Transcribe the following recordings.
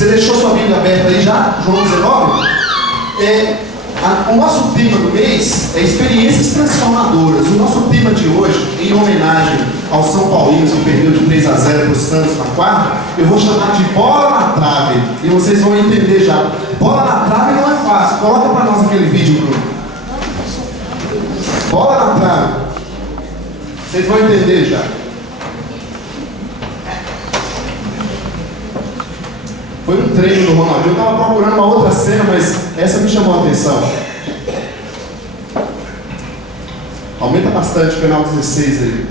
Você deixou sua Bíblia aberta aí já? João 19? O nosso tema do mês é experiências transformadoras. O nosso tema de hoje, em homenagem ao São Paulinos que perdeu de 3-0 para o Santos na quarta, eu vou chamar de bola na trave. E vocês vão entender já. Bola na trave não é fácil. Coloca para nós aquele vídeo, Bruno. Bola na trave. Vocês vão entender já. Foi um treino do Ronaldinho. Eu estava procurando uma outra cena, mas essa me chamou a atenção. Aumenta bastante o canal 16 aí.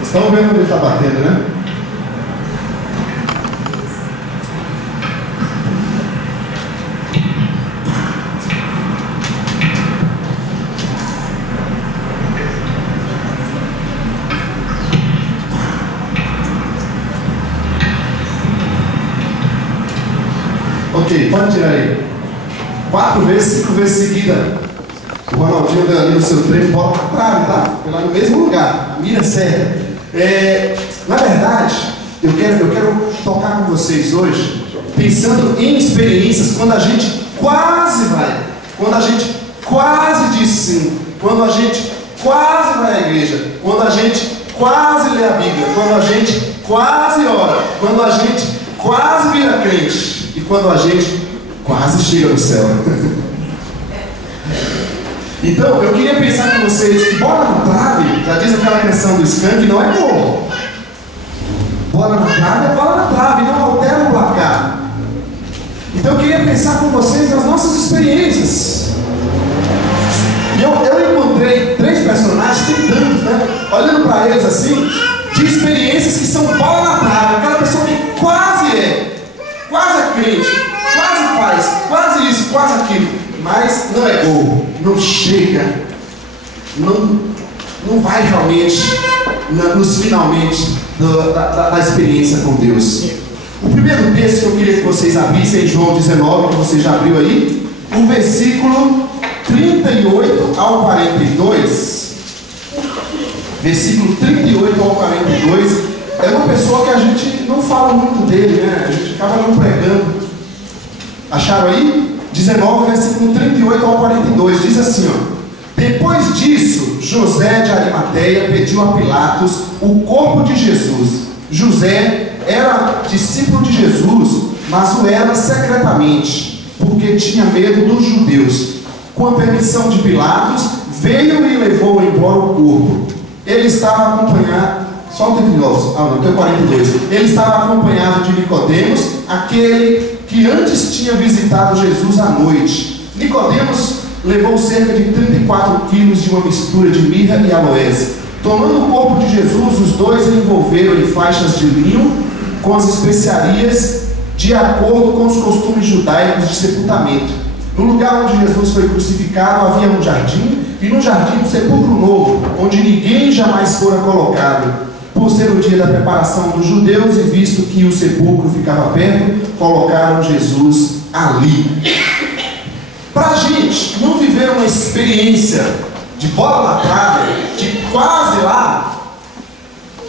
Estão vendo onde ele está batendo, né? Ok, pode tirar aí. 4 vezes, 5 vezes seguida. O Ronaldinho deu ali no seu treino, bola pra trave, tá? Foi lá no mesmo lugar, a mira certa. Na verdade, eu quero tocar com vocês hoje, pensando em experiências quando a gente quase vai, quando a gente quase diz sim, quando a gente quase vai à igreja, quando a gente quase lê a Bíblia, quando a gente quase ora, quando a gente quase vira crente e quando a gente quase chega no céu. Então, eu queria pensar com vocês que bola na trave, já diz aquela canção do Skank, não é gol. Bola na trave é bola na trave, não altera o placar. Então, eu queria pensar com vocês nas nossas experiências. E eu encontrei 3 personagens, tem tantos, né? Olhando para eles assim, de experiências que são bola na trave. Aquela pessoa que quase é crente, quase faz, quase isso, quase aquilo. Mas não é gol, não chega, não vai realmente nos finalmente da experiência com Deus. O primeiro texto que eu queria que vocês abrissem é João 19, que você já abriu aí, o versículo 38 ao 42. Versículo 38 ao 42 é uma pessoa que a gente não fala muito dele, né? A gente acaba não pregando. Acharam aí? 19, versículo 38 ao 42, diz assim, ó: depois disso, José de Arimateia pediu a Pilatos o corpo de Jesus. José era discípulo de Jesus, mas o era secretamente, porque tinha medo dos judeus. Com a permissão de Pilatos, veio e levou embora o corpo. Ele estava acompanhado, só o 39, tem 42. Ele estava acompanhado de Nicodemos, aquele que antes tinha visitado Jesus à noite. Nicodemos levou cerca de 34 quilos de uma mistura de mirra e aloés. Tomando o corpo de Jesus, os dois o envolveram em faixas de linho com as especiarias, de acordo com os costumes judaicos de sepultamento. No lugar onde Jesus foi crucificado havia um jardim, e no jardim um sepulcro novo, onde ninguém jamais fora colocado. Por ser o dia da preparação dos judeus e visto que o sepulcro ficava perto, colocaram Jesus ali. Para a gente não viver uma experiência de bola na trave, de quase lá,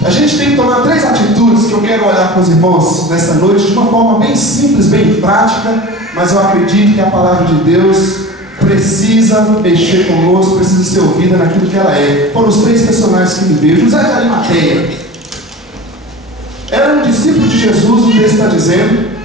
a gente tem que tomar 3 atitudes que eu quero olhar com os irmãos nessa noite de uma forma bem simples, bem prática, mas eu acredito que a palavra de Deus precisa mexer conosco, precisa ser ouvida naquilo que ela é. Foram os 3 personagens que me veio. José de Arimateia era um discípulo de Jesus, o texto está dizendo.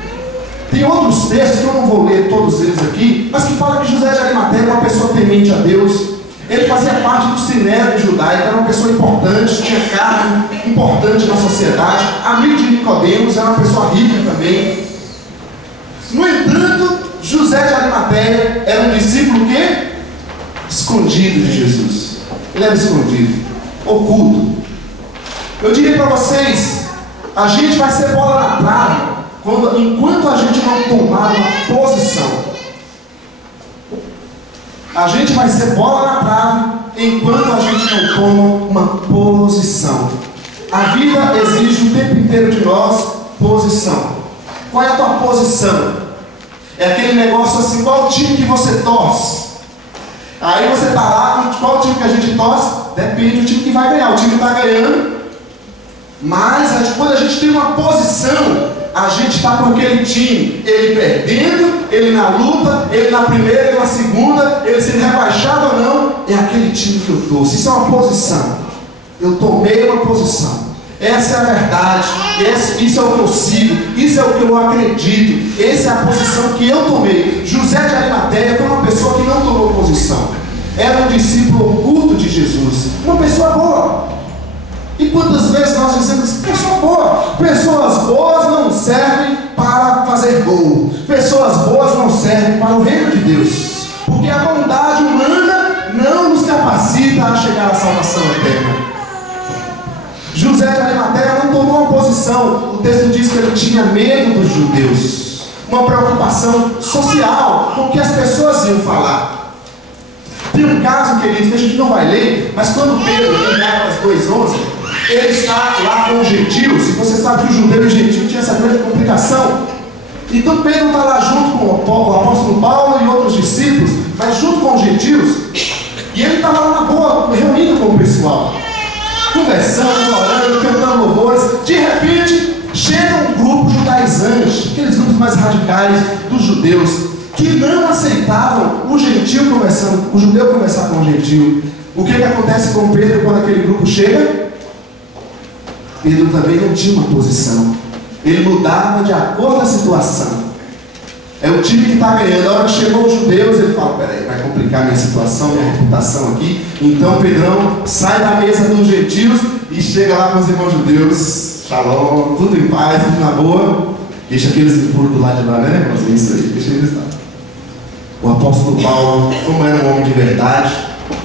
Tem outros textos que eu não vou ler todos eles aqui, mas que fala que José de Arimateia era uma pessoa temente a Deus. Ele fazia parte do sinédrio judaico, era uma pessoa importante, tinha cargo importante na sociedade, amigo de Nicodemos, era uma pessoa rica também. No entanto, José de Arimateia era um discípulo que? Escondido de Jesus. Ele era escondido, oculto. Eu diria para vocês, a gente vai ser bola na trave enquanto a gente não tomar uma posição. A gente vai ser bola na trave enquanto a gente não toma uma posição. A vida exige o tempo inteiro de nós posição. Qual é a tua posição? É aquele negócio assim, qual time que você torce? Aí você está lá, qual time que a gente torce? Depende do time que vai ganhar. O time está ganhando, mas quando a gente tem uma posição, a gente está com aquele time, ele perdendo, ele na luta, ele na primeira, ele na segunda, ele sendo rebaixado ou não, é aquele time que eu torço. Isso é uma posição. Eu tomei uma posição. Essa é a verdade, isso é o que eu sigo, isso é o que eu acredito, essa é a posição que eu tomei. José de Arimateia foi uma pessoa que não tomou posição, era um discípulo oculto de Jesus, uma pessoa boa. E quantas vezes nós dizemos, pessoa boa? Pessoas boas não servem para fazer gol, pessoas boas não servem para o reino de Deus, porque a bondade humana não nos capacita a chegar à salvação eterna. José de Arimateia não tomou uma posição. O texto diz que ele tinha medo dos judeus, uma preocupação social com o que as pessoas iam falar. Tem um caso, queridos, que a gente não vai ler, mas quando Pedro, em Gálatas 2:11, ele está lá com os gentios, e você sabe que o judeu e o gentio tinha essa grande complicação. Então Pedro está lá junto com o apóstolo Paulo e outros discípulos, mas junto com os gentios, e ele está lá na boa, reunindo com o pessoal, conversando, orando, cantando louvores. De repente, chega um grupo judaizante, aqueles grupos mais radicais dos judeus, que não aceitavam o gentio conversando, o judeu conversar com o gentio. O que acontece com Pedro quando aquele grupo chega? Pedro também não tinha uma posição. Ele mudava de acordo com a situação. É o time que está ganhando. A hora que chegou os judeus, ele fala, peraí, vai complicar minha situação, minha reputação aqui. Então Pedrão sai da mesa dos gentios e chega lá com os irmãos judeus. Shalom, tudo em paz, tudo na boa. Deixa aqueles impuros do lado de lá, né, irmãos? É isso aí, deixa eles lá. O apóstolo Paulo, como era um homem de verdade,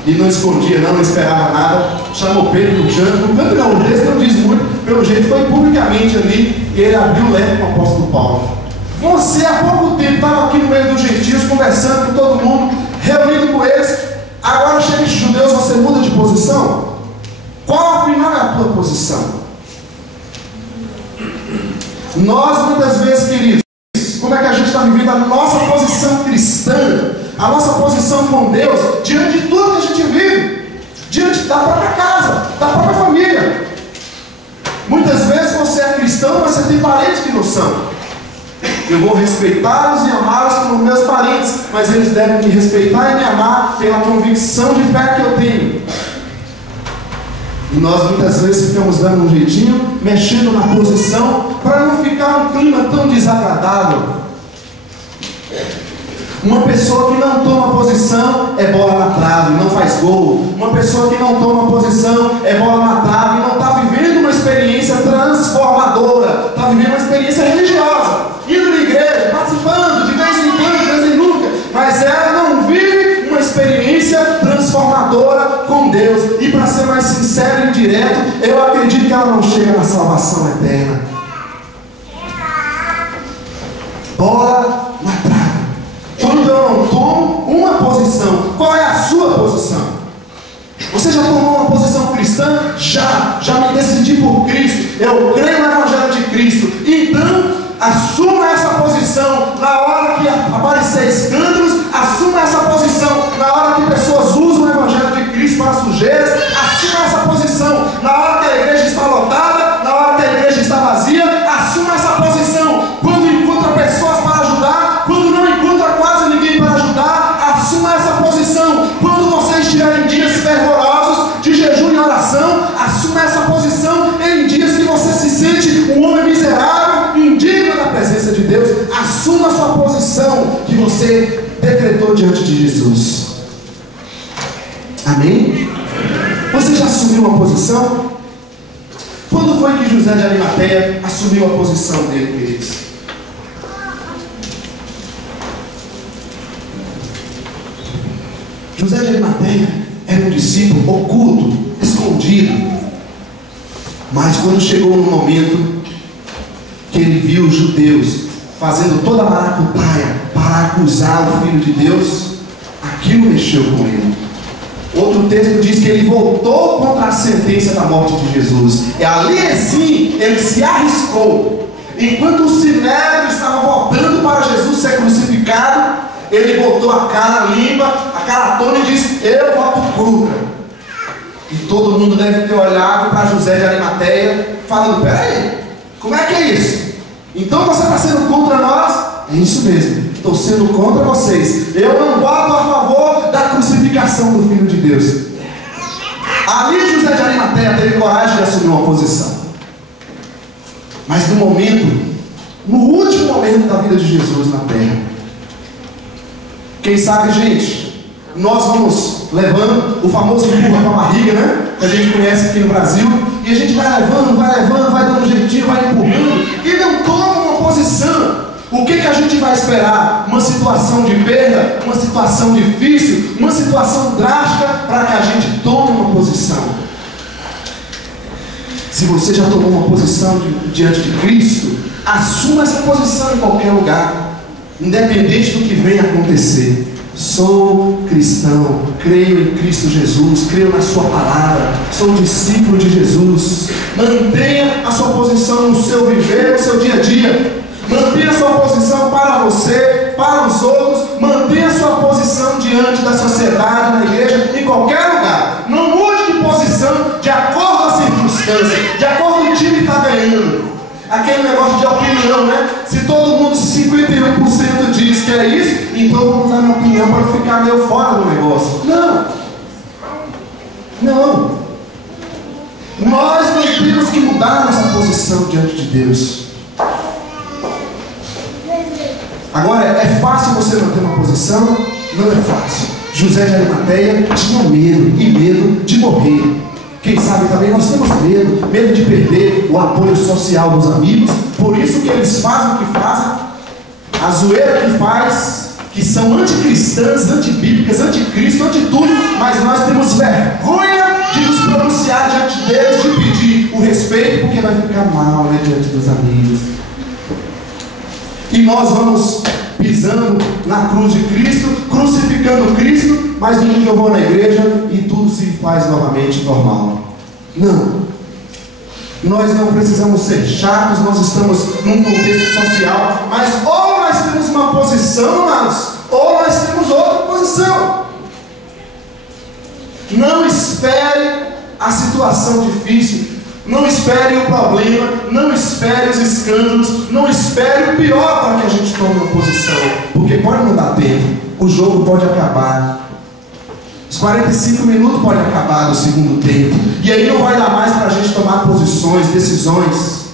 e não escondia, não esperava nada, chamou Pedro no canto. No canto não, o texto não diz muito, pelo jeito foi publicamente ali, e ele abriu o leque com o apóstolo Paulo. Você há pouco tempo estava aqui no meio dos gentios, conversando com todo mundo, reunido com eles. Agora chega os judeus, você muda de posição? Qual afinal é a tua posição? Nós muitas vezes, queridos, como é que a gente está vivendo a nossa posição cristã, a nossa posição com Deus, diante de tudo que a gente vive, diante da própria casa, da própria família. Muitas vezes você é cristão, mas você tem parentes que não são. Eu vou respeitá-los e amá-los como meus parentes, mas eles devem me respeitar e me amar pela convicção de fé que eu tenho. E nós muitas vezes ficamos dando um jeitinho, mexendo na posição, para não ficar um clima tão desagradável. Uma pessoa que não toma posição é bola na trave, não faz gol. Uma pessoa que não toma posição é bola na trave e não está vivendo uma experiência transformadora, está vivendo uma experiência religiosa, indo na igreja, participando de vez em quando, de vez em nunca, mas ela não vive uma experiência transformadora com Deus. E para ser mais sincero e direto, eu acredito que ela não chega na salvação eterna. Bola na trave. Quando eu não tomo uma posição, qual é a sua posição? Você já tomou uma posição cristã? Já me decidi por Cristo, eu creio no Evangelho de Cristo. Então, assuma essa posição na hora que aparecer escândalos, assuma essa posição na hora que pessoas usam o Evangelho de Cristo para sujeiras, assuma essa posição na hora que a igreja está lotada, na hora que a igreja está vazia, assuma essa posição quando encontra pessoas para ajudar, quando não encontra quase ninguém para ajudar, assuma essa posição quando você estiver em dias fervorosos de jejum e oração, assuma essa posição em dias que você se sente um homem miserável, indigno da presença de Deus. Assuma a sua posição que você decretou diante de Jesus. Amém? Você já assumiu uma posição? Quando foi que José de Arimateia assumiu a posição dele, queridos? José de Arimateia era um discípulo oculto, escondido. Mas quando chegou no momento que ele viu os judeus fazendo toda a maracutaia para acusar o Filho de Deus, Aquilo mexeu com ele. Outro texto diz que ele voltou contra a sentença da morte de Jesus. E ali sim ele se arriscou. Enquanto o sinédrio estava voltando para Jesus ser crucificado, ele botou a cara limpa, a cara toda e disse: eu voto contra. E todo mundo deve ter olhado para José de Arimateia, falando: peraí, como é que é isso? Então você está sendo contra nós? É isso mesmo, estou sendo contra vocês. Eu não voto a favor da crucificação do Filho de Deus. Ali José de Arimateia teve coragem de assumir uma posição. Mas no último momento da vida de Jesus na terra, quem sabe, gente, nós vamos levando o famoso empurra com a barriga, né? Que a gente conhece aqui no Brasil, e a gente vai levando, vai dando um jeitinho, vai empurrando, e não toma uma posição. O que a gente vai esperar? Uma situação de perda, uma situação difícil, uma situação drástica, para que a gente tome uma posição. Se você já tomou uma posição diante de Cristo, assuma essa posição em qualquer lugar, independente do que venha acontecer. Sou cristão, creio em Cristo Jesus, creio na sua palavra, sou discípulo de Jesus. Mantenha a sua posição no seu viver, no seu dia a dia. Mantenha a sua posição para você, para os outros. Mantenha a sua posição diante da sociedade, na igreja, em qualquer lugar. Não mude de posição de acordo com a circunstância, de acordo com o time que está ganhando. Aquele negócio de opinião, né? Se todo mundo, 51% diz que é isso, então eu vou mudar minha opinião para não ficar meio fora do negócio. Não. Nós não temos que mudar nossa posição diante de Deus. Agora, é fácil você manter uma posição? Não é fácil. José de Arimateia tinha medo de morrer. Quem sabe também nós temos medo de perder o apoio social dos amigos. Por isso que eles fazem o que fazem, a zoeira que faz, que são anticristãs, antibíblicas, anticristo, anti tudo, mas nós temos vergonha de nos pronunciar diante deles, de pedir o respeito, porque vai ficar mal, né, diante dos amigos. E nós vamos pisando na cruz de Cristo, crucificando Cristo, mas domingo eu vou na igreja e tudo se faz novamente normal. Não. Nós não precisamos ser chatos, nós estamos num contexto social, mas ou nós temos uma posição, amados, ou nós temos outra posição. Não espere a situação difícil. Não espere o problema, não espere os escândalos, não espere o pior para que a gente tome uma posição, porque pode não dar tempo, o jogo pode acabar, os 45 minutos podem acabar do segundo tempo, e aí não vai dar mais para a gente tomar posições, decisões.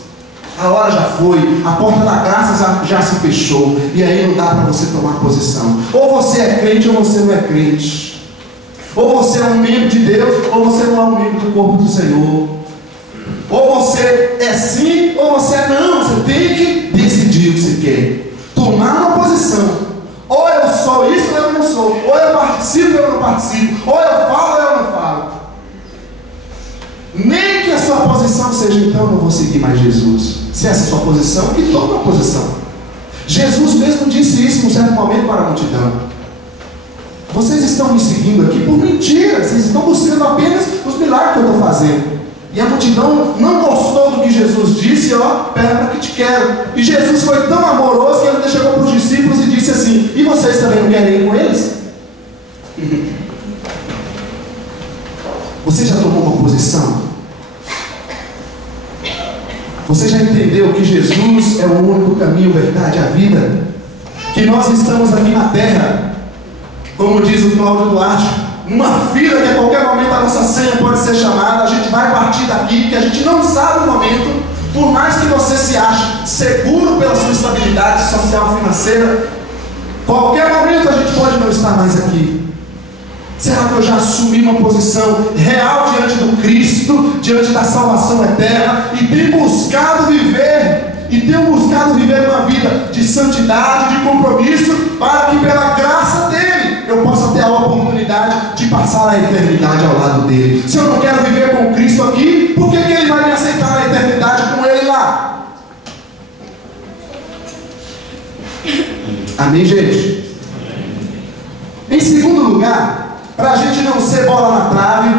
A hora já foi, a porta da graça já se fechou, e aí não dá para você tomar posição. Ou você é crente ou você não é crente, ou você é um membro de Deus ou você não é um membro do corpo do Senhor. Ou você é sim, ou você é não. Você tem que decidir o que você quer. Tomar uma posição. Ou eu sou isso ou eu não sou. Ou eu participo ou eu não participo. Ou eu falo ou eu não falo. Nem que a sua posição seja, então eu não vou seguir mais Jesus. Se essa é a sua posição, que tome uma posição. Jesus mesmo disse isso num certo momento para a multidão. Vocês estão me seguindo aqui por mentira. Vocês estão buscando apenas os milagres que eu estou fazendo. E a multidão não gostou do que Jesus disse, pera que te quero. E Jesus foi tão amoroso que ele chegou para os discípulos e disse assim: e vocês também não querem ir com eles? Você já tomou uma posição? Você já entendeu que Jesus é o único caminho, verdade e a vida? Que nós estamos aqui na terra, como diz o Cláudio Duarte, numa fila que a qualquer momento a nossa senha pode ser chamada, a gente vai partir daqui, porque a gente não sabe o momento. Por mais que você se ache seguro pela sua estabilidade social, financeira, qualquer momento a gente pode não estar mais aqui. Será que eu já assumi uma posição real diante do Cristo, diante da salvação eterna, e tenho buscado viver uma vida de santidade, de compromisso, para que pela graça dele eu possa ter a oportunidade de passar a eternidade ao lado dele? Se eu não quero viver com Cristo aqui, por que ele vai me aceitar na eternidade com ele lá? Amém, gente? Em segundo lugar, para a gente não ser bola na trave,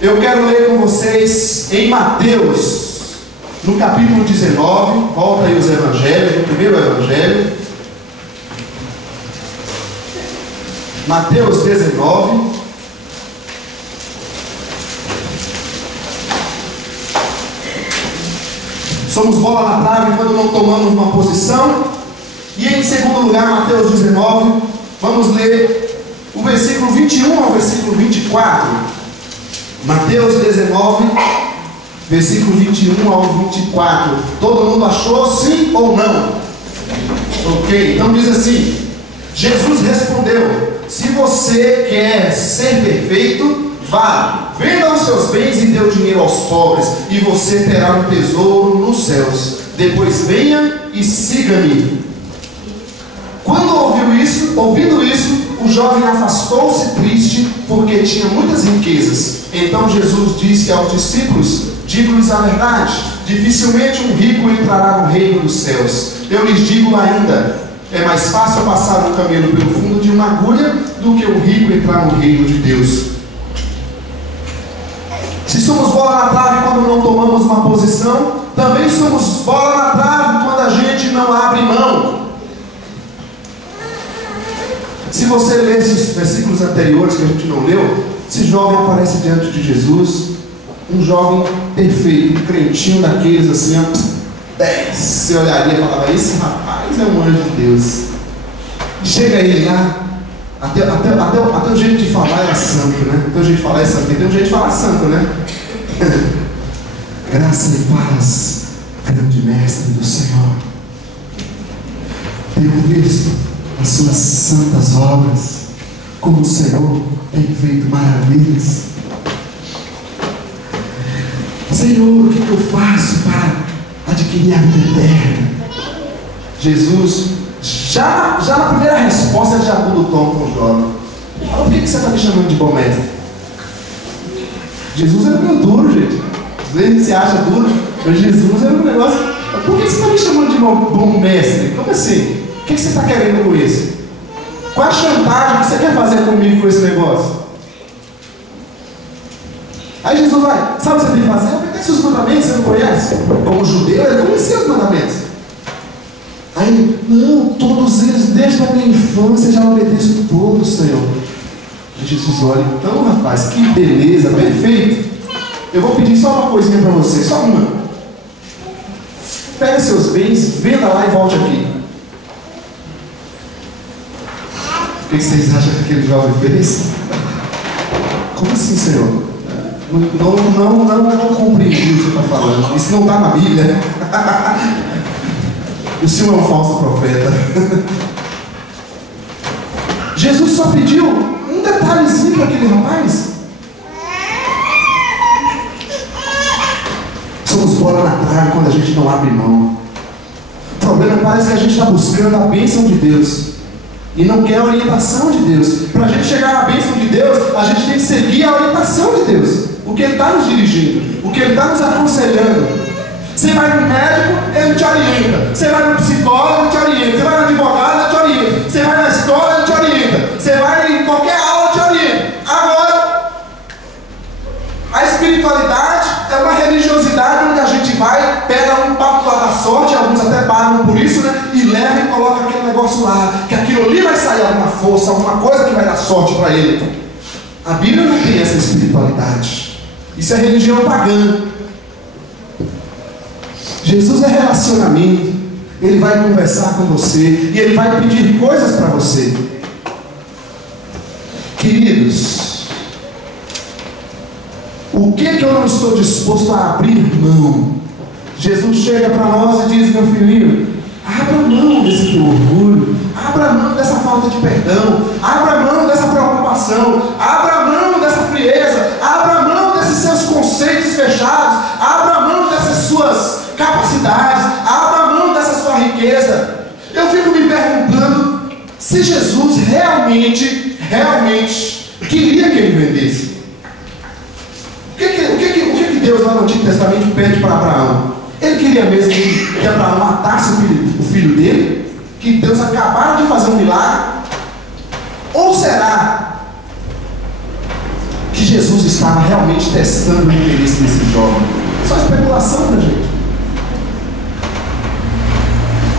eu quero ler com vocês em Mateus, no capítulo 19, volta aí os evangelhos, no primeiro evangelho, Mateus 19, somos bola na trave quando não tomamos uma posição. E em segundo lugar, Mateus 19, vamos ler o versículo 21 ao versículo 24. Mateus 19, versículo 21 ao 24. Todo mundo achou sim ou não? Ok, então diz assim: Jesus respondeu: se você quer ser perfeito, vá, venda os seus bens e dê o dinheiro aos pobres, e você terá um tesouro nos céus. Depois venha e siga-me. Quando ouvindo isso, o jovem afastou-se triste, porque tinha muitas riquezas. Então Jesus disse aos discípulos: digo-lhes a verdade, dificilmente um rico entrará no reino dos céus. Eu lhes digo ainda, é mais fácil passar um camelo pelo fundo de uma agulha do que um rico entrar no reino de Deus. Se somos bola na trave quando não tomamos uma posição, também somos bola na trave quando a gente não abre mão. Se você ler esses versículos anteriores que a gente não leu, esse jovem aparece diante de Jesus, um jovem perfeito, um crentinho daqueles assim, ó, 10. Você olharia e falava: esse rapaz é um anjo de Deus. Chega ele lá, até o jeito de falar é santo, né? Até o jeito de falar é santo, tem um jeito de falar santo, né? Graça e paz, grande mestre do Senhor. Tenho visto as suas santas obras, como o Senhor tem feito maravilhas. Senhor, o que eu faço para adquirir a vida eterna? Jesus, já na primeira resposta, já muda o tom com o jovem. Fala: por que você está me chamando de bom mestre? Jesus era meio duro, gente. Às vezes você acha duro, mas Jesus era um negócio. Por que você está me chamando de bom mestre? Como assim? O que você está querendo com isso? Qual a chantagem que você quer fazer comigo com esse negócio? Aí Jesus vai: sabe o que você tem que fazer? Obedece os mandamentos, você não conhece? Como judeu, ele conhecia os mandamentos. Aí, não, todos eles, desde a minha infância, já obedeço todos, Senhor. E Jesus olha: então, rapaz, que beleza, perfeito. Eu vou pedir só uma coisinha para você, só uma. Pega seus bens, venda lá e volte aqui. O que vocês acham que aquele jovem fez? Como assim, Senhor? Não compreendi o que você está falando. Isso não está na Bíblia. O Senhor é um falso profeta. Jesus só pediu um detalhezinho para aquele rapaz. Somos bola na trave quando a gente não abre mão. O problema parece que a gente está buscando a bênção de Deus e não quer a orientação de Deus. Para a gente chegar na bênção de Deus, a gente tem que seguir a orientação de Deus, o que Ele está nos dirigindo, o que Ele está nos aconselhando. Você vai no médico, ele te orienta. Você vai no psicólogo, ele te orienta. Você vai no advogado, ele te orienta. Você vai na escola, ele te orienta. Você vai em qualquer aula, ele te orienta. Agora, a espiritualidade é uma religiosidade onde a gente vai, pega um papo lá da sorte, alguns até pagam por isso, né? E leva e coloca aquele negócio lá, que aquilo ali vai sair alguma força, alguma coisa que vai dar sorte para ele. A Bíblia não tem essa espiritualidade. Isso é religião pagã. Jesus é relacionamento. Ele vai conversar com você e Ele vai pedir coisas para você. Queridos, o que eu não estou disposto a abrir mão? Jesus chega para nós e diz: meu filhinho, abra mão desse teu orgulho, abra mão dessa falta de perdão, abra mão dessa preocupação, abra mão dessa frieza, abra mão desses seus conceitos fechados, abra mão dessas suas capacidades, abra mão dessa sua riqueza. Eu fico me perguntando se Jesus realmente queria que ele vendesse. O que Deus lá no Antigo Testamento pede para Abraão? Ele queria mesmo que Abraão matasse o filho dele? Que Deus acabara de fazer um milagre? Ou será que Jesus estava realmente testando o interesse desse jovem? Só especulação pra gente.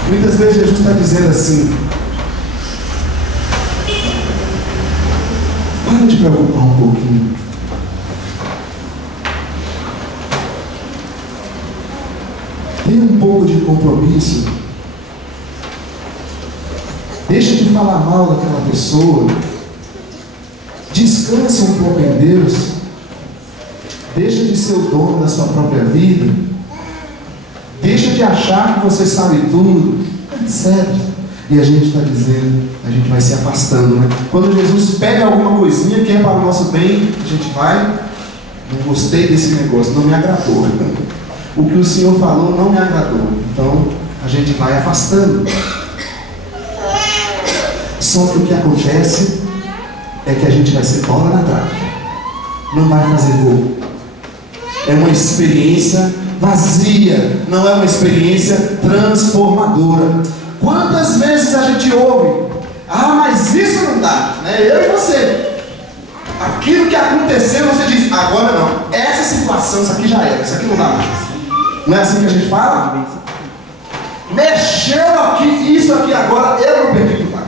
Muitas vezes Jesus está dizendo assim: para de preocupar um pouquinho. Tenha um pouco de compromisso. Deixa de falar mal daquela pessoa. Descansa um pouco em Deus. Deixa de ser o dono da sua própria vida. Deixa de achar que você sabe tudo, etc. E a gente está dizendo, a gente vai se afastando, né? Quando Jesus pega alguma coisinha que é para o nosso bem, a gente vai: não gostei desse negócio, não me agradou. O que o Senhor falou não me agradou. Então a gente vai afastando. Só que o que acontece é que a gente vai ser bola na trave, não vai fazer gol. É uma experiência vazia, não é uma experiência transformadora. Quantas vezes a gente ouve: ah, mas isso não dá, né? Eu e você. Aquilo que aconteceu, você diz: agora não, essa situação, isso aqui já era, isso aqui não dá mais. Não é assim que a gente fala? Mexeu aqui, isso aqui agora, eu não permito mais.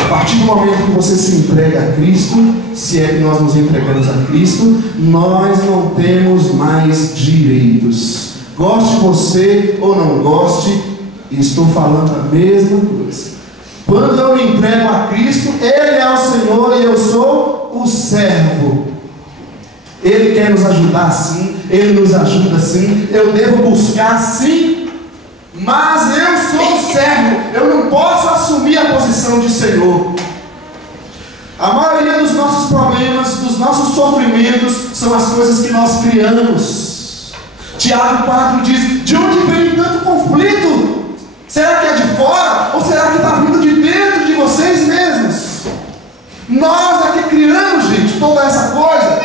A partir do momento que você se entrega a Cristo, se é que nós nos entregamos a Cristo, nós não temos mais direitos. Goste você ou não goste, estou falando a mesma coisa. Quando eu me entrego a Cristo, Ele é o Senhor e eu sou o servo. Ele quer nos ajudar sim, Ele nos ajuda sim, eu devo buscar sim, mas eu sou o servo, eu não posso assumir a posição de Senhor. A maioria dos nossos problemas, dos nossos sofrimentos, são as coisas que nós criamos. Tiago 4 diz: de onde vem tanto conflito? Será que é de fora? Ou será que está vindo de dentro de vocês mesmos? Nós é que criamos, gente, toda essa coisa.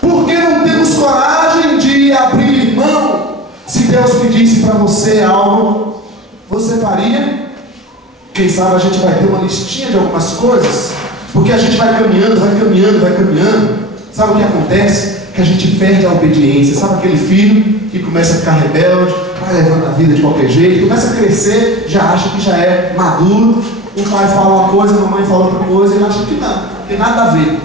Porque não temos coragem de abrir mão. Se Deus pedisse para você algo, você faria? Quem sabe a gente vai ter uma listinha de algumas coisas, porque a gente vai caminhando, vai caminhando, vai caminhando. Sabe o que acontece? Que a gente perde a obediência. Sabe aquele filho que começa a ficar rebelde, vai levando a vida de qualquer jeito, começa a crescer, já acha que já é maduro. O pai fala uma coisa, a mamãe fala outra coisa, e ele acha que não tem nada a ver.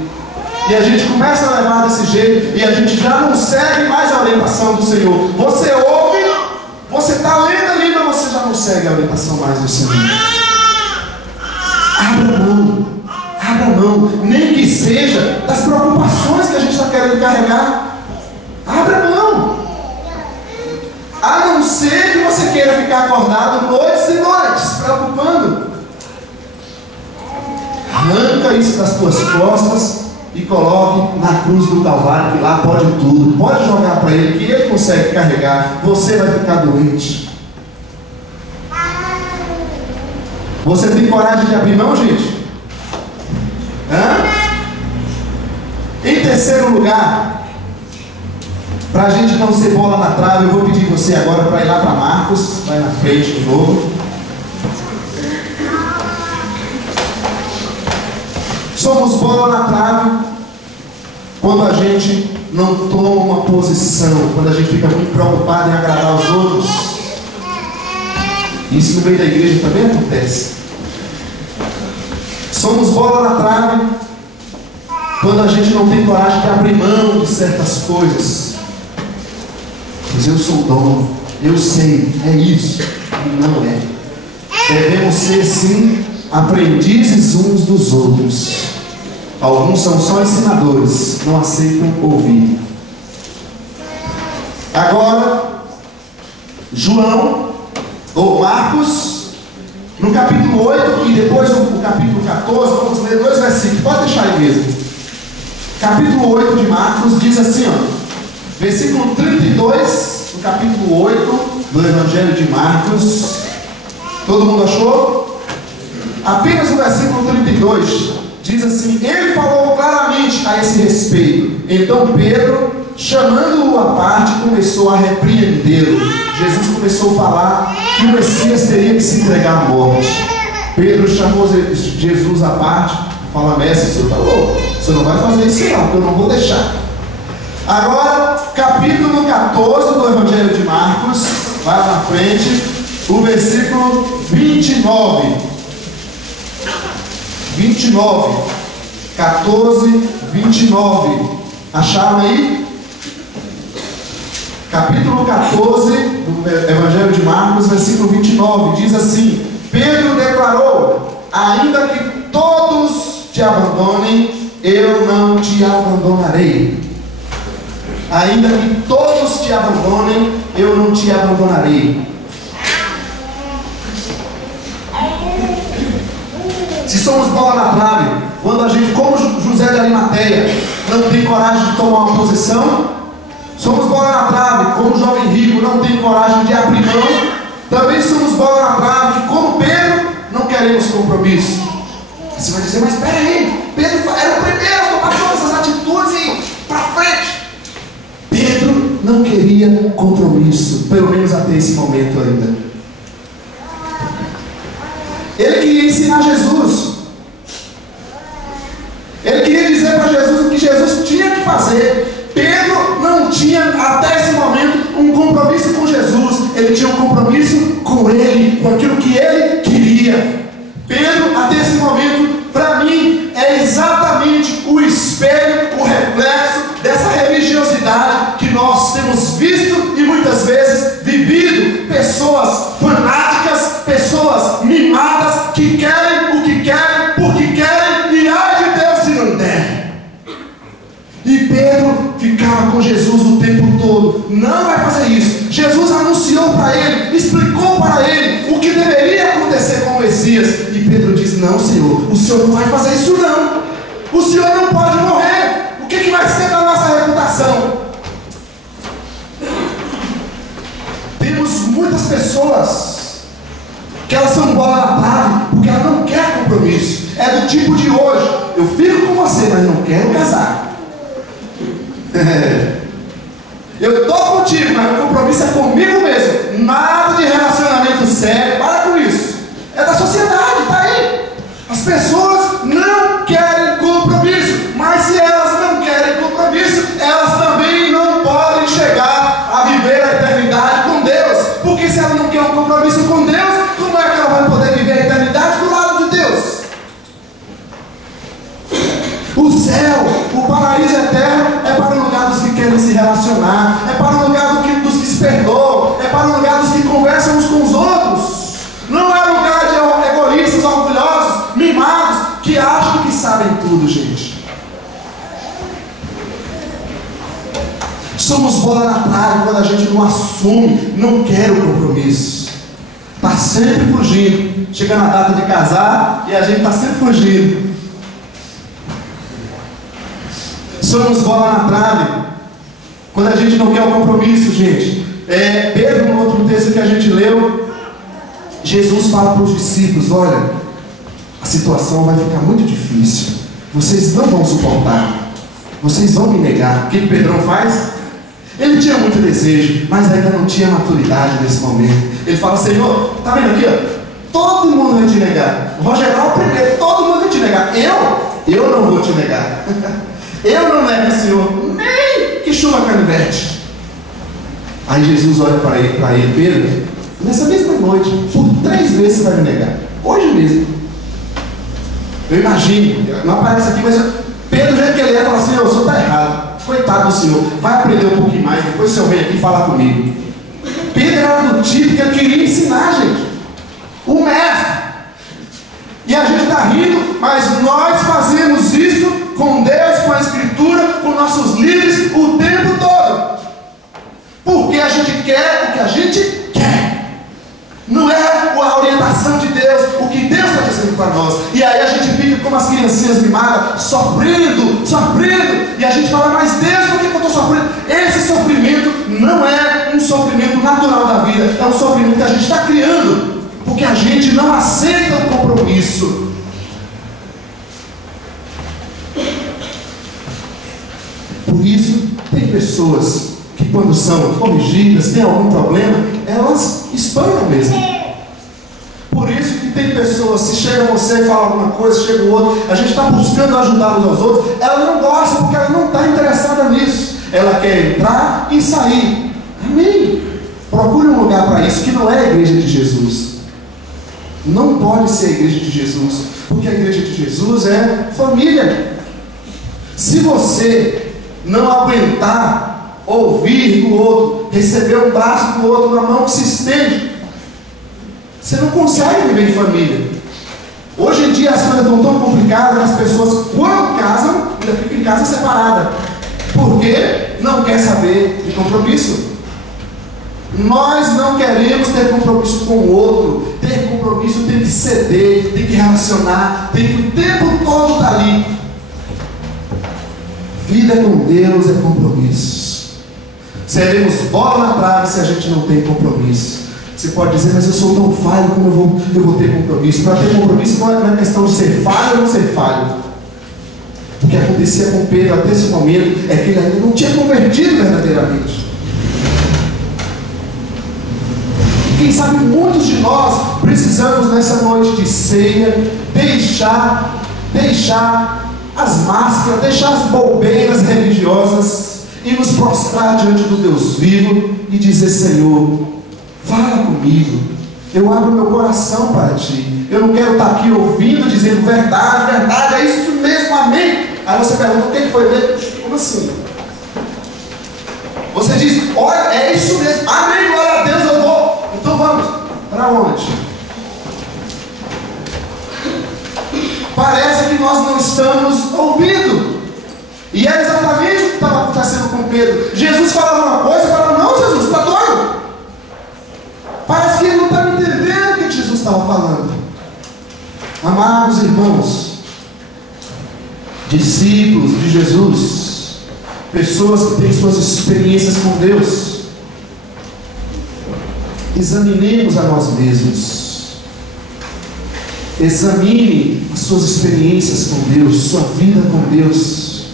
E a gente começa a levar desse jeito, e a gente já não segue mais a orientação do Senhor. Você ouve, você está lendo ali, mas você já não segue a orientação mais do Senhor. Abra mão, nem que seja das preocupações que a gente está querendo carregar. Abra mão. A não ser que você queira ficar acordado noites e noites, se preocupando. Arranca isso das tuas costas e coloque na cruz do Calvário, que lá pode tudo. Pode jogar para Ele, que Ele consegue carregar. Você vai ficar doente. Você tem coragem de abrir mão, gente? Em terceiro lugar, para a gente não ser bola na trave, eu vou pedir você agora para ir lá para Marcos. Vai na frente de novo. Somos bola na trave quando a gente não toma uma posição, quando a gente fica muito preocupado em agradar os outros. Isso no meio da igreja também acontece. Somos bola na trave quando a gente não tem coragem de abrir mão de certas coisas. Mas eu sou dono, eu sei, é isso. E não é. Devemos ser sim aprendizes uns dos outros. Alguns são só ensinadores, não aceitam ouvir. Agora, João, ou Marcos, no capítulo 8 e depois no capítulo 14, vamos ler 2 versículos, pode deixar aí mesmo. Capítulo 8 de Marcos diz assim, versículo 32, no capítulo 8 do Evangelho de Marcos. Todo mundo achou? Apenas no versículo 32 diz assim: ele falou claramente a esse respeito. Então Pedro, chamando-o à parte, começou a repreendê-lo. Jesus começou a falar que o Messias teria que se entregar à morte. Pedro chamou Jesus à parte, fala: mestre, o senhor está louco, você não vai fazer isso não, porque eu não vou deixar. Agora, capítulo 14 do Evangelho de Marcos, vai lá na frente, o versículo 29. 14, 29. Acharam aí? Capítulo 14 do Evangelho de Marcos, versículo 29, diz assim: Pedro declarou: ainda que todos te abandonem, eu não te abandonarei. Ainda que todos te abandonem, eu não te abandonarei. Se somos bola na trave, quando a gente, como José de Arimateia, não tem coragem de tomar uma posição, somos bola na trave, como o jovem rico não tem coragem de abrir mão, também somos bola na trave, como Pedro, não queremos compromisso. Você vai dizer: mas espera aí, Pedro era o primeiro a tomar todas as atitudes e para frente. Pedro não queria compromisso, pelo menos até esse momento ainda. Ele queria ensinar Jesus. Ele queria dizer para Jesus o que Jesus tinha que fazer. Pedro não tinha até esse momento um compromisso com Jesus. Ele tinha um compromisso com ele, com aquilo que ele queria. Pedro, até esse momento, para mim, é exatamente o espelho, o reflexo dessa religiosidade que nós temos visto e muitas vezes vivido. Pessoas fanáticas, pessoas mimadas, que querem o que querem, porque querem, e ai de Deus se não der. E Pedro ficava com Jesus o tempo todo: não vai fazer isso. Jesus anunciou para ele, explicou para ele o que deveria acontecer com o Messias, e Pedro diz: não, Senhor, o Senhor não vai fazer isso não. O Senhor não pode morrer. O que vai ser da nossa reputação? Temos muitas pessoas que elas são bola na trave, porque ela não quer compromisso. É do tipo de hoje: eu fico com você, mas não quero casar. Eu estou contigo, mas o compromisso é comigo mesmo. Nada de relacionamento sério. Para com isso. É da sociedade, está aí. As pessoas não querem compromisso, mas se elas não querem compromisso, elas também não podem chegar a viver a eternidade com Deus. Porque se ela não quer um compromisso com Deus, como é que ela vai poder viver a eternidade do lado de Deus? O céu, o paraíso eterno, é para o lugar dos que querem se relacionar, é para o lugar dos que se perdoam, é para o lugar dos que conversam uns com os outros. Não é lugar de egoístas, orgulhosos, mimados, que acham que sabem tudo, gente. Somos bola na trave quando a gente não assume, não quer o compromisso. Está sempre fugindo. Chega na data de casar e a gente está sempre fugindo. Somos bola na trave quando a gente não quer o compromisso, gente. Pedro, no outro texto que a gente leu, Jesus fala para os discípulos: olha, a situação vai ficar muito difícil, vocês não vão suportar, vocês vão me negar. O que Pedrão faz? Ele tinha muito desejo, mas ainda não tinha maturidade nesse momento. Ele fala: Senhor, está vendo aqui, ó? Todo mundo vai te negar. O Rogério é o primeiro, todo mundo vai te negar. Eu não vou te negar. Eu não nego o Senhor, nem que chuva canivete. Aí Jesus olha para ele: Pedro, nessa mesma noite, por 3 vezes você vai me negar. Hoje mesmo. Eu imagino, não aparece aqui, mas Pedro, do jeito que ele é, fala assim: o senhor está errado. Coitado do senhor, vai aprender um pouquinho mais, depois o senhor vem aqui falar comigo. Pedro era do tipo que ele queria ensinar, gente. O mestre. E a gente está rindo, mas nós fazemos isso com Deus, com a Escritura, com nossos líderes o tempo todo. Porque a gente quer o que a gente quer. Não é a orientação de Deus, o que Deus está dizendo para nós. E aí a gente fica como as criancinhas mimadas, sofrendo. E a gente fala: mas Deus, por que eu estou sofrendo? Esse sofrimento não é um sofrimento natural da vida, é um sofrimento que a gente está criando, porque a gente não aceita o compromisso. Por isso, tem pessoas que, quando são corrigidas, tem algum problema, elas espanham mesmo. Por isso que tem pessoas pessoas, se chega você e fala alguma coisa, chega o outro, a gente está buscando ajudar uns aos outros, ela não gosta porque ela não está interessada nisso. Ela quer entrar e sair. Amém? Procure um lugar para isso, que não é a igreja de Jesus. Não pode ser a igreja de Jesus, porque a igreja de Jesus é família. Se você não aguentar ouvir do outro, receber um braço do outro, uma mão que se estende, você não consegue viver em família. Hoje em dia as coisas estão tão complicadas que as pessoas, quando casam, ainda ficam em casa separada, porque não quer saber de compromisso. Nós não queremos ter compromisso com o outro. Ter compromisso tem que ceder, tem que relacionar, tem que o tempo todo estar ali. Vida com Deus é compromisso. Seremos bola na trave se a gente não tem compromisso. Você pode dizer, mas eu sou tão falho, como eu vou ter compromisso? Para ter compromisso não é questão de ser falho ou não ser falho. O que acontecia com Pedro até esse momento é que ele ainda não tinha convertido verdadeiramente. Quem sabe muitos de nós precisamos nessa noite de ceia deixar as máscaras, deixar as bobeiras religiosas e nos prostrar diante do Deus vivo e dizer: Senhor, fala comigo, eu abro meu coração para Ti. Eu não quero estar aqui ouvindo, dizendo verdade, verdade, é isso mesmo, amém. Aí você pergunta: o que foi mesmo? Como assim? Você diz: olha, é isso mesmo, amém, glória a Deus, eu vou. Então vamos, para onde? Parece que nós não estamos ouvindo. E é exatamente o que estava acontecendo com Pedro. Jesus falava uma coisa, falava: não, Jesus, está doido. Parece que ele não está entendendo o que Jesus estava falando. Amados irmãos, discípulos de Jesus, pessoas que têm suas experiências com Deus, examinemos a nós mesmos. Examine as suas experiências com Deus, sua vida com Deus,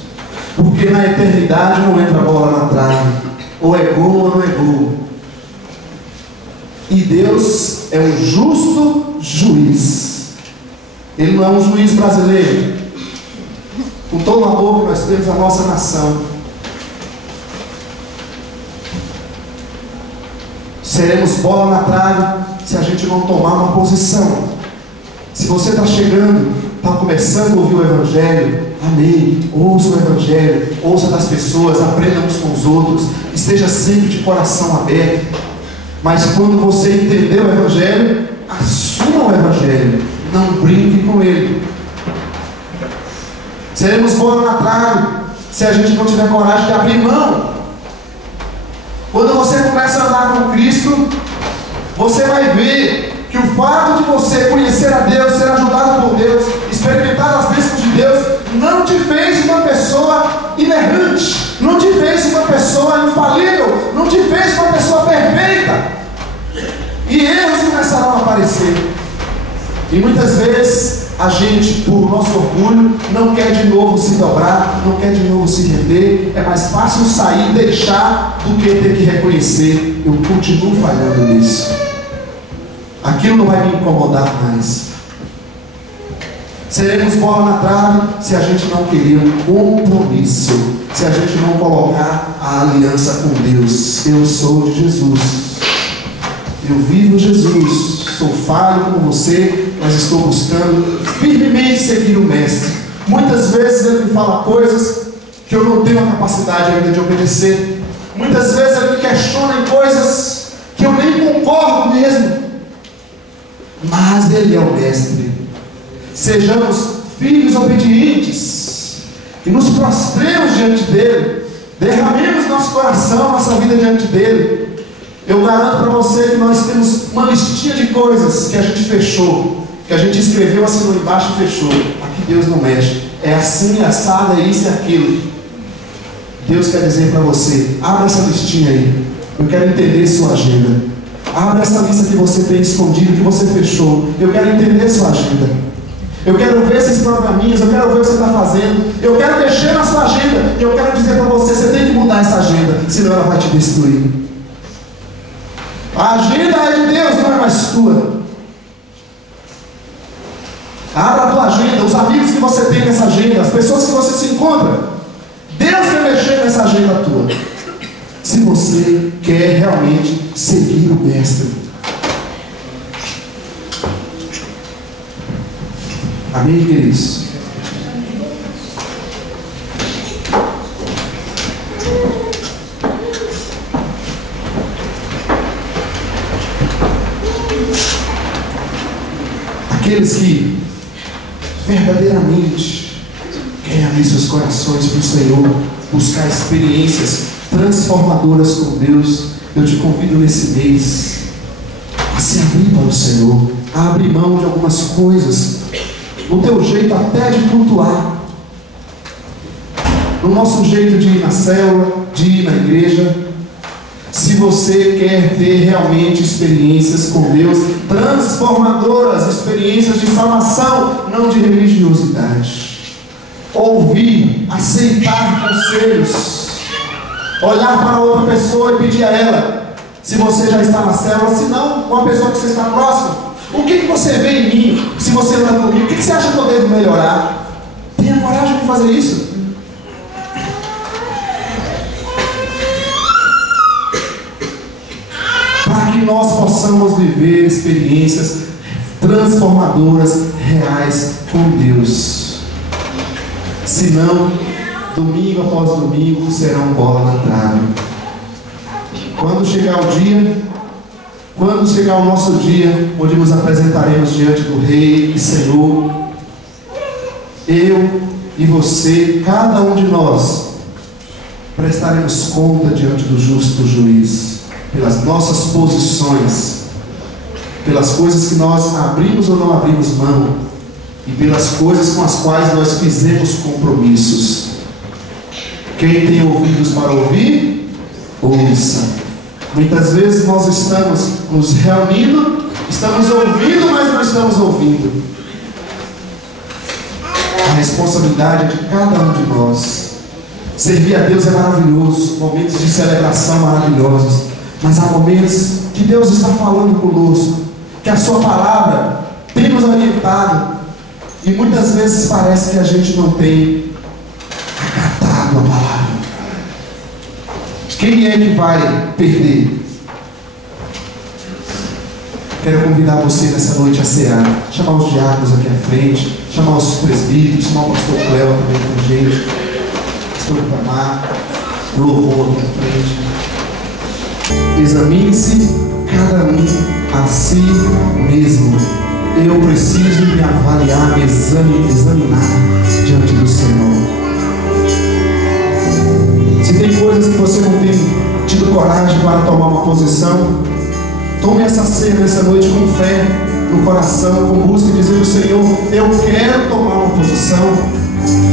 porque na eternidade não entra a bola na trave, ou é gol ou não é gol. E Deus é um justo juiz. Ele não é um juiz brasileiro. Com todo o amor que nós temos a nossa nação, seremos bola na trave se a gente não tomar uma posição. Se você está chegando, está começando a ouvir o Evangelho, amém, ouça o Evangelho, ouça das pessoas, aprenda uns com os outros, esteja sempre de coração aberto. Mas quando você entender o Evangelho, assuma o Evangelho, não brinque com ele. Seremos bola na trave se a gente não tiver coragem de abrir mão. Quando você começa a andar com Cristo, você vai ver que o fato de você conhecer a Deus, ser ajudado por Deus, experimentar as bênçãos de Deus, não te fez uma pessoa inerrante, não te fez uma pessoa infalível, não te fez uma pessoa perfeita. E erros começarão a aparecer. E muitas vezes a gente, por nosso orgulho, não quer de novo se dobrar, não quer de novo se render. É mais fácil sair e deixar do que ter que reconhecer: eu continuo falhando nisso, aquilo não vai me incomodar mais. Seremos bola na trave se a gente não querer um compromisso, se a gente não colocar a aliança com Deus. Eu sou de Jesus, eu vivo Jesus, sou falho como você, mas estou buscando firmemente seguir o Mestre. Muitas vezes ele me fala coisas que eu não tenho a capacidade ainda de obedecer. Muitas vezes ele me questiona em coisas que eu nem concordo mesmo. Mas Ele é o Mestre. Sejamos filhos obedientes e nos prostremos diante dEle, derramemos nosso coração, nossa vida diante dEle. Eu garanto para você que nós temos uma listinha de coisas que a gente fechou, que a gente escreveu, assinou embaixo e fechou. Aqui Deus não mexe, é assim, é assado, é isso e aquilo. Deus quer dizer para você: abra essa listinha aí, eu quero entender sua agenda. Abra essa lista que você tem escondido, que você fechou. Eu quero entender sua agenda. Eu quero ver esses programinhas, eu quero ver o que você está fazendo. Eu quero mexer na sua agenda. E eu quero dizer para você: você tem que mudar essa agenda, senão ela vai te destruir. A agenda é de Deus, não é mais tua. Abra a tua agenda, os amigos que você tem nessa agenda, as pessoas que você se encontra. Deus quer mexer nessa agenda tua. Se você quer realmente seguir o Mestre. Amém, queridos? Aqueles que verdadeiramente querem abrir seus corações para o Senhor, buscar experiências transformadoras com Deus, eu te convido nesse mês a se abrir para o Senhor, a abrir mão de algumas coisas, no teu jeito até de cultuar, no nosso jeito de ir na célula, de ir na igreja. Se você quer ter realmente experiências com Deus, transformadoras, experiências de salvação, não de religiosidade. Ouvir, aceitar conselhos, olhar para outra pessoa e pedir a ela, se você já está na célula, se não, com a pessoa que você está próximo, o que você vê em mim, se você anda comigo, o que você acha que eu devo melhorar? Tenha coragem de fazer isso. Para que nós possamos viver experiências transformadoras, reais com Deus. Senão, domingo após domingo, serão bola na trave. Quando chegar o dia, quando chegar o nosso dia, onde nos apresentaremos diante do Rei e Senhor, eu e você, cada um de nós, prestaremos conta diante do justo juiz, pelas nossas posições, pelas coisas que nós abrimos ou não abrimos mão, e pelas coisas com as quais nós fizemos compromissos. Quem tem ouvidos para ouvir, ouça. Muitas vezes nós estamos nos reunindo, estamos ouvindo, mas não estamos ouvindo. A responsabilidade é de cada um de nós. Servir a Deus é maravilhoso, momentos de celebração maravilhosos, mas há momentos que Deus está falando conosco, que a sua palavra tem nos orientado, e muitas vezes parece que a gente não tem acatado a palavra. Quem é que vai perder? Quero convidar você nessa noite a cear, chamar os diáconos aqui à frente, chamar os presbíteros, chamar o pastor Cléo também com a gente, pastor Itamar, louvor aqui à frente. Examine-se cada um a si mesmo. Eu preciso me avaliar, me examinar diante do Senhor. Se tem coisas que você não tem tido coragem para tomar uma posição, tome essa ceia nessa noite com fé no coração, com busca, dizendo: Senhor, eu quero tomar uma posição.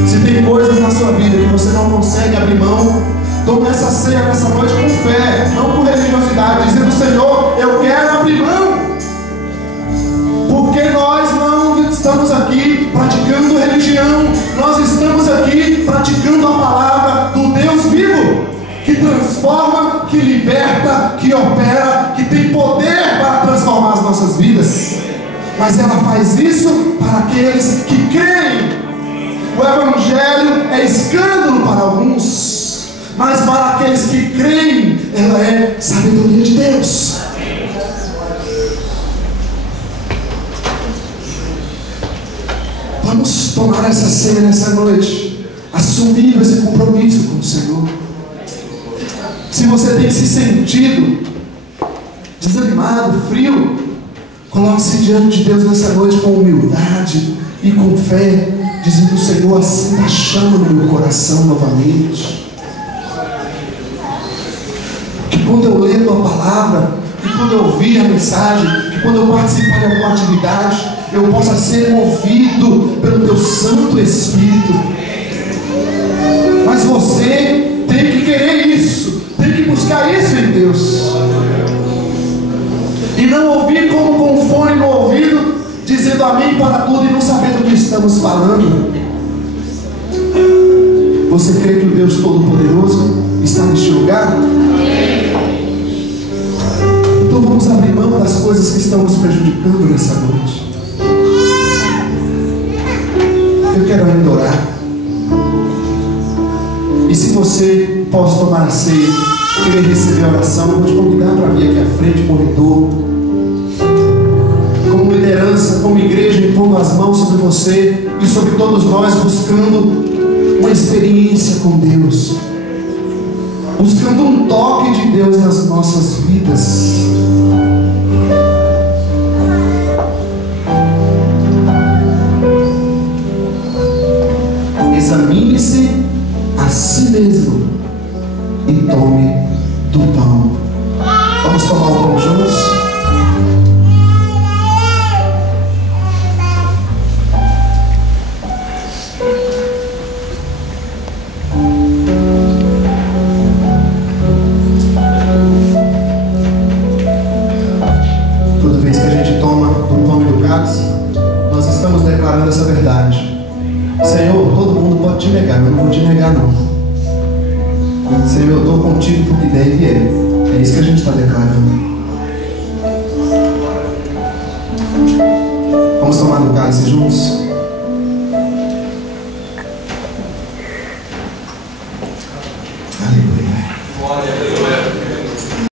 Se tem coisas na sua vida que você não consegue abrir mão, tome essa ceia nessa noite com fé, não com religiosidade, dizendo: Senhor, eu quero abrir mão. Porque nós não estamos aqui praticando religião, nós estamos aqui praticando a palavra do Deus vivo, que transforma, que liberta, que opera, que tem poder para transformar as nossas vidas. Mas ela faz isso para aqueles que creem. O Evangelho é escândalo para alguns, mas para aqueles que creem, ela é sabedoria de Deus. Vamos tomar essa ceia nessa noite, assumindo esse compromisso com o Senhor. Se você tem se sentido desanimado, frio, coloque-se diante de Deus nessa noite com humildade e com fé, dizendo: Senhor, acenda a chama no meu coração novamente. Que quando eu ler a tua palavra, que quando eu ouvir a mensagem, que quando eu participar de alguma atividade, eu possa ser movido pelo teu Santo Espírito. Mas você tem que querer isso, tem que buscar isso em Deus, e não ouvir como com um fone no ouvido, dizendo amém para tudo e não sabendo o que estamos falando. Você crê que o Deus Todo-Poderoso está neste lugar? Então vamos abrir mão das coisas que estão nos prejudicando nessa noite. E se você pode tomar a ceia, querer receber a oração, eu vou te convidar para vir aqui à frente, corredor. Como liderança, como igreja, impondo as mãos sobre você e sobre todos nós, buscando uma experiência com Deus, buscando um toque de Deus nas nossas vidas. Examine-se a si mesmo e tome do pão. Vamos tomar o pão juntos? Toda vez que a gente toma do pão e do cálice, nós estamos declarando essa verdade. Senhor, todo mundo pode te negar, eu não vou te negar não. Senhor, eu estou contigo porque deve é. É isso que a gente está declarando. Vamos tomar do cálice juntos?